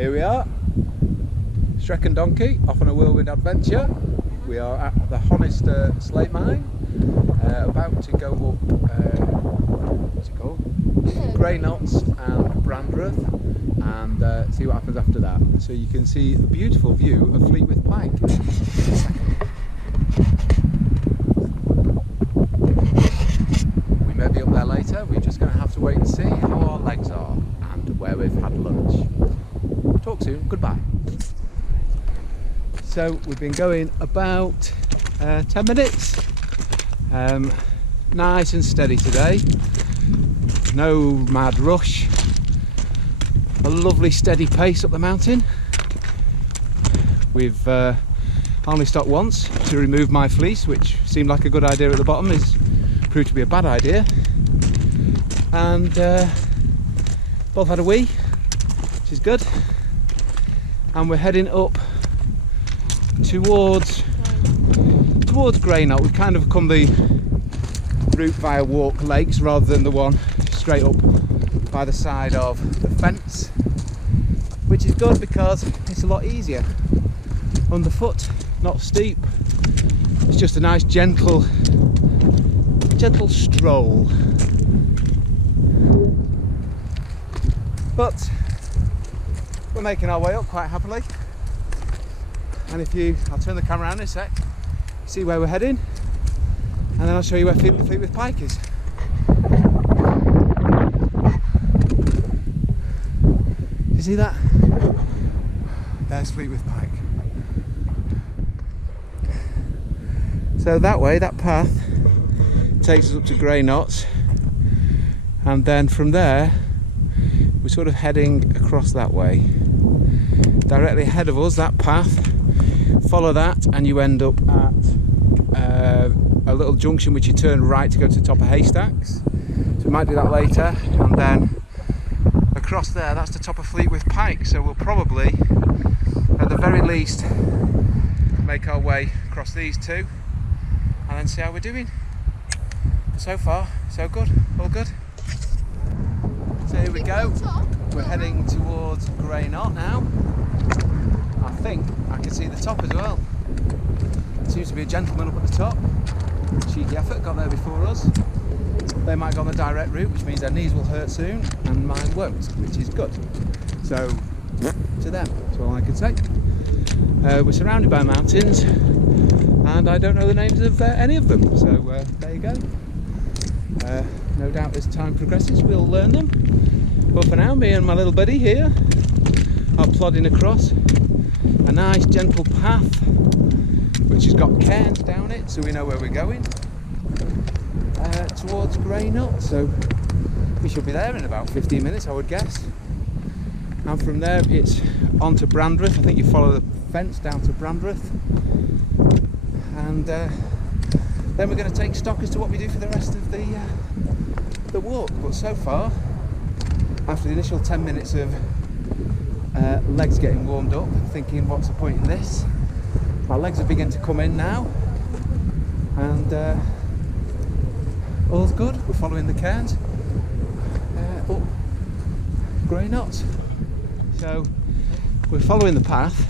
Here we are, Shrek and Donkey, off on a whirlwind adventure. We are at the Honister Slate Mine, about to go up, what's it called? Grey Knots and Brandreth, and see what happens after that. So you can see a beautiful view of Fleetwith Pike. We may be up there later, we're just going to have to wait and see how our legs are and where we've had lunch. Talk soon, goodbye. So we've been going about 10 minutes, nice and steady today, no mad rush, a lovely steady pace up the mountain. We've only stopped once to remove my fleece, which seemed like a good idea at the bottom, is proved to be a bad idea, and both had a wee, which is good, and we're heading up towards Grey Knot. We've kind of come the route via Walk Lakes rather than the one straight up by the side of the fence, which is good because it's a lot easier underfoot, not steep. It's just a nice gentle stroll. But we're making our way up quite happily. And I'll turn the camera around in a sec, see where we're heading, and then I'll show you where Fleetwith Pike is. You see that? There's Fleetwith Pike. So that way, that path takes us up to Grey Knots, and then from there we're sort of heading across that way. Directly ahead of us, that path, follow that and you end up at a little junction which you turn right to go to the top of Haystacks. So we might do that later, and then across there, that's the top of Fleetwith Pike. So we'll probably, at the very least, make our way across these two and then see how we're doing. So far, so good, all good. So here we go, we're heading towards Grey Knot now. I think I can see the top as well. Seems to be a gentleman up at the top. Cheeky effort, got there before us. They might go on the direct route, which means their knees will hurt soon, and mine won't, which is good. So, to them, that's all I can say. We're surrounded by mountains, and I don't know the names of any of them, so there you go. No doubt as time progresses we'll learn them. But for now, me and my little buddy here are plodding across a nice gentle path which has got cairns down it, so we know where we're going, towards Grey Knot. So we should be there in about 15 minutes, I would guess, and from there it's on to Brandreth. I think you follow the fence down to Brandreth, and then we're going to take stock as to what we do for the rest of the walk. But so far, after the initial 10 minutes of legs getting warmed up, thinking what's the point in this, my legs are beginning to come in now, and all's good. We're following the cairns up Grey Knots. So we're following the path,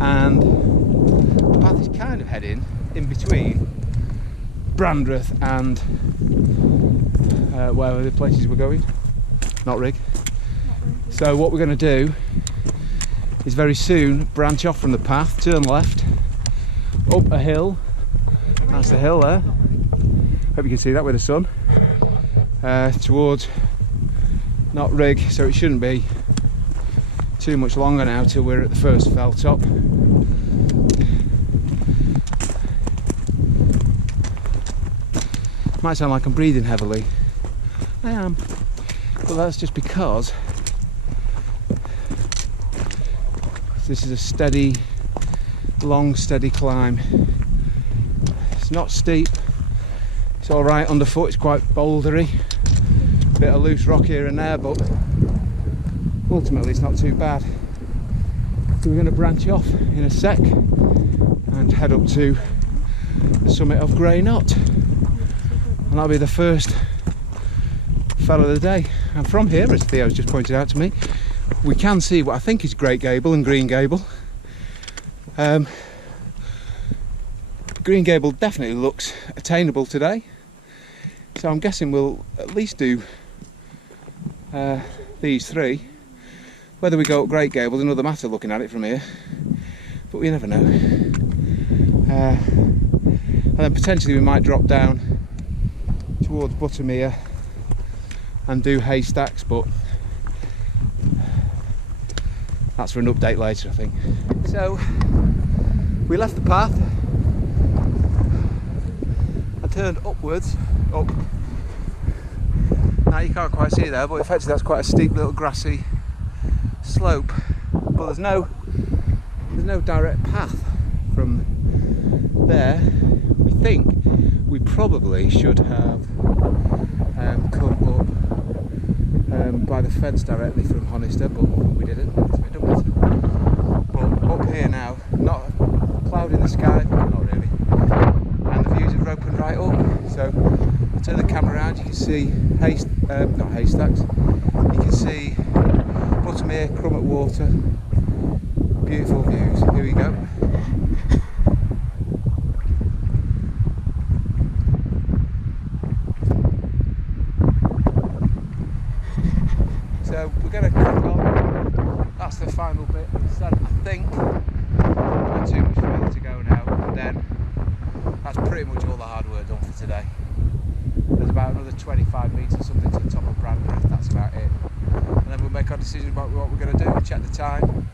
and the path is kind of heading in between Brandreth and where are the places we're going? Not Rig. So what we're going to do is very soon branch off from the path, turn left, up a hill, that's the hill there, hope you can see that with the sun, towards Not Rig, so it shouldn't be too much longer now till we're at the first fell top. Might sound like I'm breathing heavily, I am, but that's just because this is a steady, long, steady climb. It's not steep, it's all right underfoot, it's quite bouldery, bit of loose rock here and there, but ultimately it's not too bad. So we're going to branch off in a sec and head up to the summit of Grey Knot, and that'll be the first fell of the day. And from here, as Theo's just pointed out to me, we can see what I think is Great Gable and Green Gable. Green Gable definitely looks attainable today, so I'm guessing we'll at least do these three. Whether we go up Great Gable is another matter looking at it from here, but we never know. And then potentially we might drop down towards Buttermere and do Haystacks, but that's for an update later, I think. So we left the path and turned upwards, up. Now you can't quite see it there, but effectively that's quite a steep little grassy slope, but there's no direct path from there. We think we probably should have come up by the fence directly from Honister, but we didn't, so it doesn't matter. But up here now, not a cloud in the sky, not really, and the views have opened right up. So I turn the camera around, you can see not Haystacks, you can see Buttermere, Crummet Water, beautiful views. Here we go. So we're going to crack on. That's the final bit. So I think not too much further to go now, and then that's pretty much all the hard work done for today. There's about another 25 metres something to the top of Brandreth, that's about it. And then we'll make our decision about what we're going to do, check the time,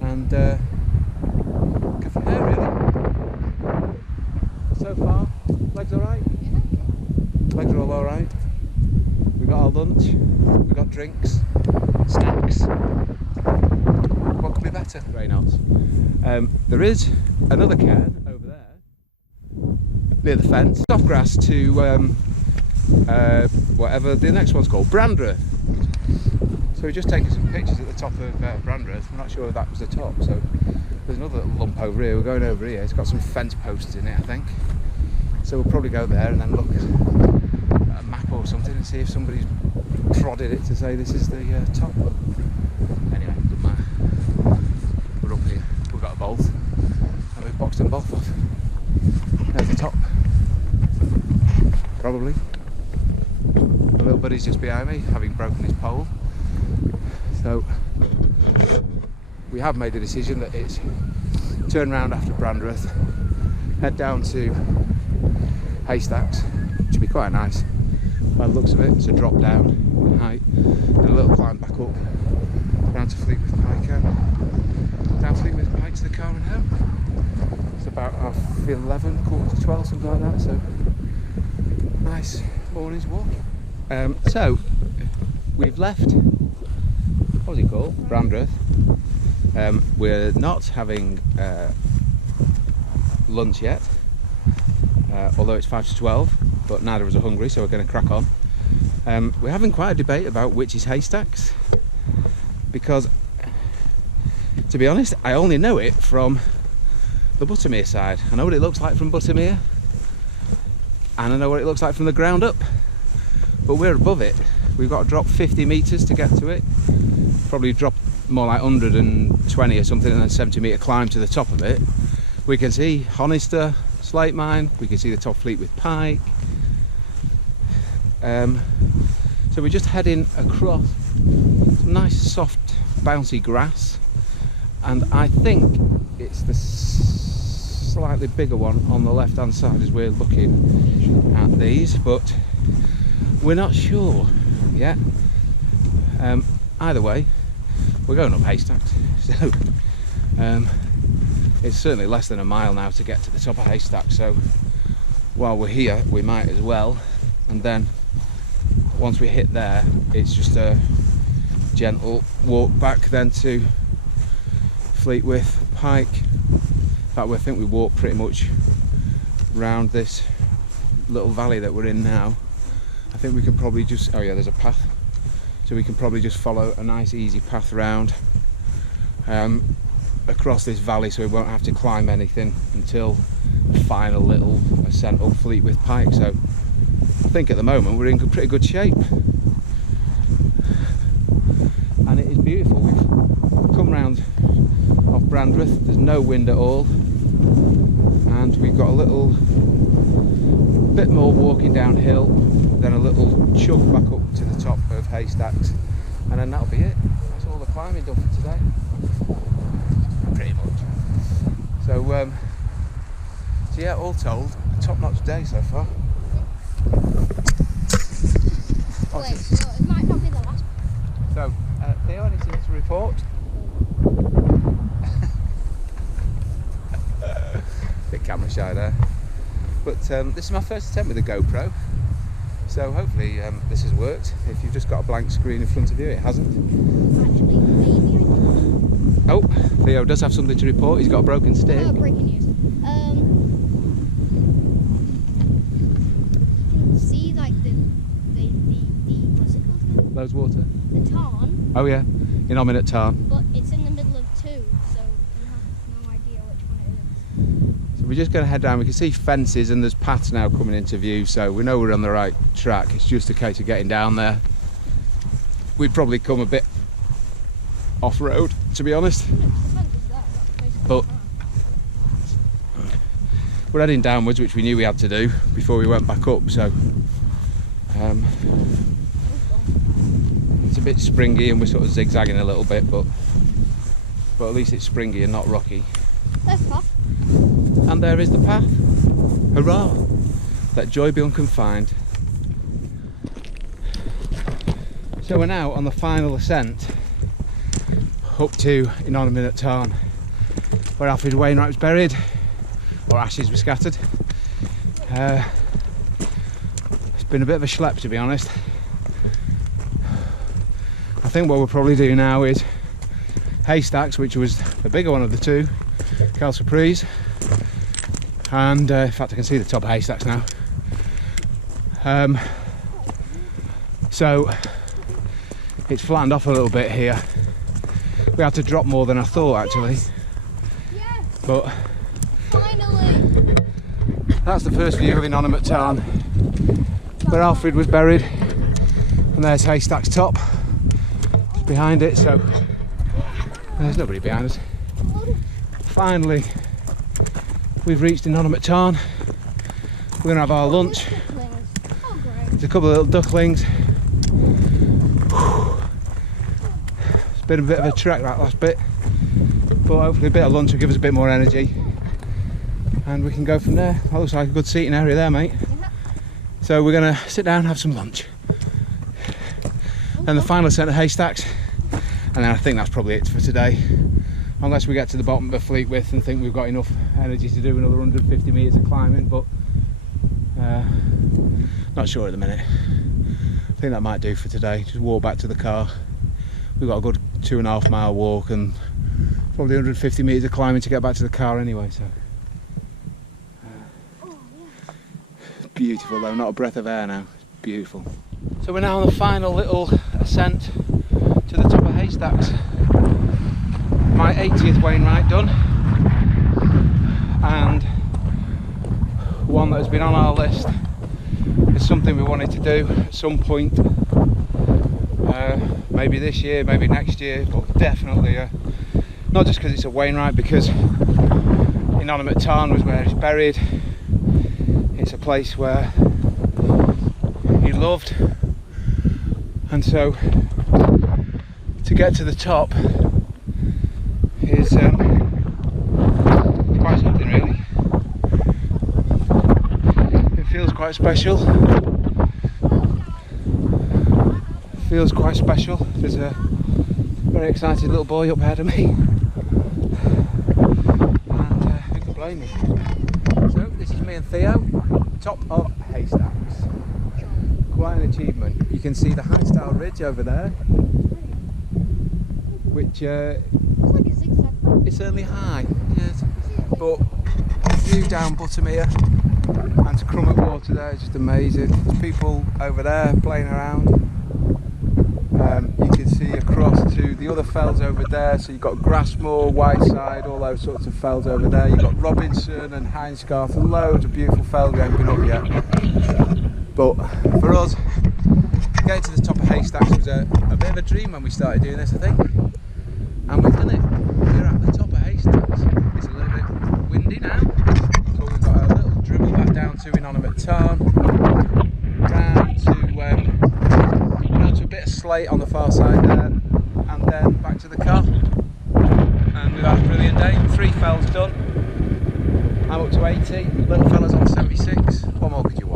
and go from there really. So far, legs alright? Yeah. Legs are all alright. We got our lunch, we got drinks, snacks. What could be better? Very nice. There is another cairn over there, near the fence. Off grass to whatever the next one's called, Brandreth. So we're just taking some pictures at the top of Brandreth. I'm not sure if that was the top, so there's another little lump over here. We're going over here, it's got some fence posts in it I think. So we'll probably go there and then look at a map or something and see if somebody's prodded it to say this is the top. Anyway, doesn't matter. We're up here, we've got a bolt and we've boxed them both off. There's the top. Probably. My little buddy's just behind me, having broken his pole. So we have made the decision that it's turn round after Brandreth, head down to Haystacks, which would be quite nice. By the looks of it, it's a drop down in height, and a little climb back up, round to Fleetwith Pike, down Fleetwith Pike to the car and home. It's about 11, quarter to 12, something like that, so nice morning's walk. So we've left, what was it called? Brandreth. We're not having lunch yet, although it's 5 to 12, but neither of us are hungry, so we're going to crack on. We're having quite a debate about which is Haystacks, because to be honest I only know it from the Buttermere side. I know what it looks like from Buttermere and I know what it looks like from the ground up, but we're above it. We've got to drop 50 metres to get to it, probably drop more like 120 or something, and then 70 metre climb to the top of it. We can see Honister Slate Mine, we can see the top Fleetwith Pike. So we're just heading across some nice soft bouncy grass, and I think it's the slightly bigger one on the left hand side as we're looking at these, but we're not sure yet. Either way, we're going up Haystacks, so it's certainly less than a mile now to get to the top of Haystacks, so while we're here we might as well. And then once we hit there, it's just a gentle walk back then to Fleetwith Pike. In fact, I think we walk pretty much round this little valley that we're in now. I think we can probably just, oh yeah, there's a path, so we can probably just follow a nice easy path round across this valley, so we won't have to climb anything until the final little ascent up Fleetwith Pike. So I think at the moment we're in pretty good shape, and it is beautiful. Brandreth. There's no wind at all, and we've got a little bit more walking downhill, then a little chuck back up to the top of Haystacks, and then that'll be it. That's all the climbing done for today, pretty much. So yeah, all told, a top-notch day so far. Wait, so it might not be the last. So, Theo, anything to report? Bit camera shy there. But this is my first attempt with a GoPro. So hopefully this has worked. If you've just got a blank screen in front of you, it hasn't. Actually, maybe I did. Oh, Theo does have something to report. He's got a broken stick. Oh, breaking news. You can see like the what's it called again? Loads of water. The tarn. Oh yeah, in Ominate Tarn. But it's in the middle of two, so you have no idea which one it is. So we're just going to head down. We can see fences and there's paths now coming into view, so we know we're on the right track. It's just a case of getting down there. We'd probably come a bit off-road, to be honest. But we're heading downwards, which we knew we had to do before we went back up, so it's a bit springy and we're sort of zigzagging a little bit, but at least it's springy and not rocky. There's a path. And there is the path. Hurrah! Let joy be unconfined. So we're now on the final ascent up to Inanimate Tarn, where Alfred Wainwright was buried, or ashes were scattered. It's been a bit of a schlep, to be honest. I think what we'll probably do now is Haystacks, which was the bigger one of the two, Cal Surprise, and in fact I can see the top of Haystacks now. So it's flattened off a little bit here. We had to drop more than I thought, actually. Yes. But Finally. that's the first view of Inanimate Tarn, where Alfred was buried, and there's Haystacks top behind it, so there's nobody behind us. Finally we've reached Inanimate Tarn. We're going to have our lunch. There's a couple of little ducklings. It's been a bit of a trek, that last bit, but hopefully a bit of lunch will give us a bit more energy and we can go from there. That looks like a good seating area there, mate. So we're going to sit down and have some lunch. Then the final ascent of Haystacks, and then I think that's probably it for today, unless we get to the bottom of the Fleet Width and think we've got enough energy to do another 150 metres of climbing, but not sure at the minute. I think that might do for today. Just walk back to the car. We've got a good 2.5 mile walk and probably 150 metres of climbing to get back to the car anyway, so beautiful though, not a breath of air now. It's beautiful. So we're now on the final little ascent to the top of Haystacks. My 80th Wainwright done, and one that has been on our list. It's something we wanted to do at some point, maybe this year, maybe next year, but definitely not just because it's a Wainwright, because Inanimate Tarn was where he's buried. It's a place where he loved, and so to get to the top is quite something, really. It feels quite special. Feels quite special. There's a very excited little boy up ahead of me, and who can blame me? So this is me and Theo, top of Haystacks. Quite an achievement. You can see the high-style ridge over there, which It's like a zigzag. it's certainly high, yes, but view down bottom here and to Crummet Water there is just amazing. There's people over there playing around. You can see across to the other fells over there, so you've got Grassmoor, Whiteside, all those sorts of fells over there. You've got Robinson and Hinescarth and loads of beautiful fells we haven't been up yet. But for us, getting to the top of Haystacks was a bit of a dream when we started doing this, I think. And we've done it. We're at the top of Haystacks. Slate on the far side there, and then back to the car. And we've had a brilliant day. 3 fells done. I'm up to 80, little fella's on 76. What more could you